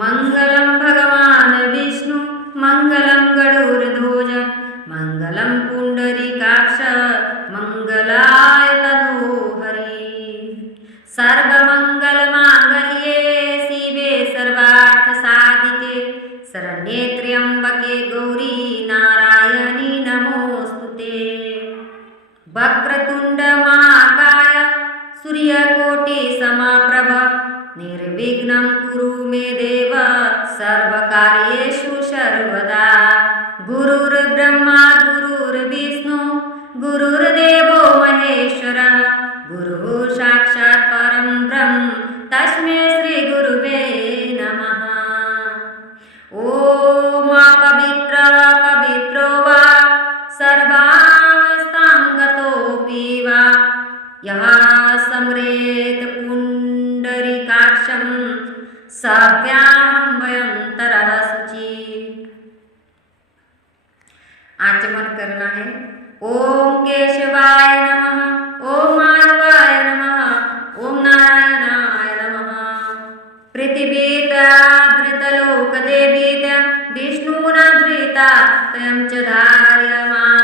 मंगलम भगवान विष्णु मंगलम गरुड़ध्वज मंगलम पुंडरीकाक्ष मंगलाय तनोहरि सर्वमंगल मांगल्ये शिवे सर्वार्थ साधिके शरण्ये त्र्यंबके गौरी नारायणी नमोस्तुते वक्रतुंड महाकाय सूर्यकोटि समप्रभ निर्विघ्नं कुरु मे देव सर्वकार्येषु सर्वदा गुरुर्ब्रह्मा गुरुर्विष्णु गुरुर्देवो महेश्वरः गुरुः साक्षात् परं ब्रह्म तस्मै श्री गुरुवे नमः। ॐ पवित्रो वा सर्वावस्थां गतोऽपि वा यः स्मरेत् पुण्डरीकाक्षं सभ्याभयंतरः शुचि। आचमन करना है। ओम केशवाय नमः, ओम माधवाय नमः, ओम नारायणाय नमः। पृथिवीता धृतलोकदेवीता विष्णुना धृता तयं च धार्यमाण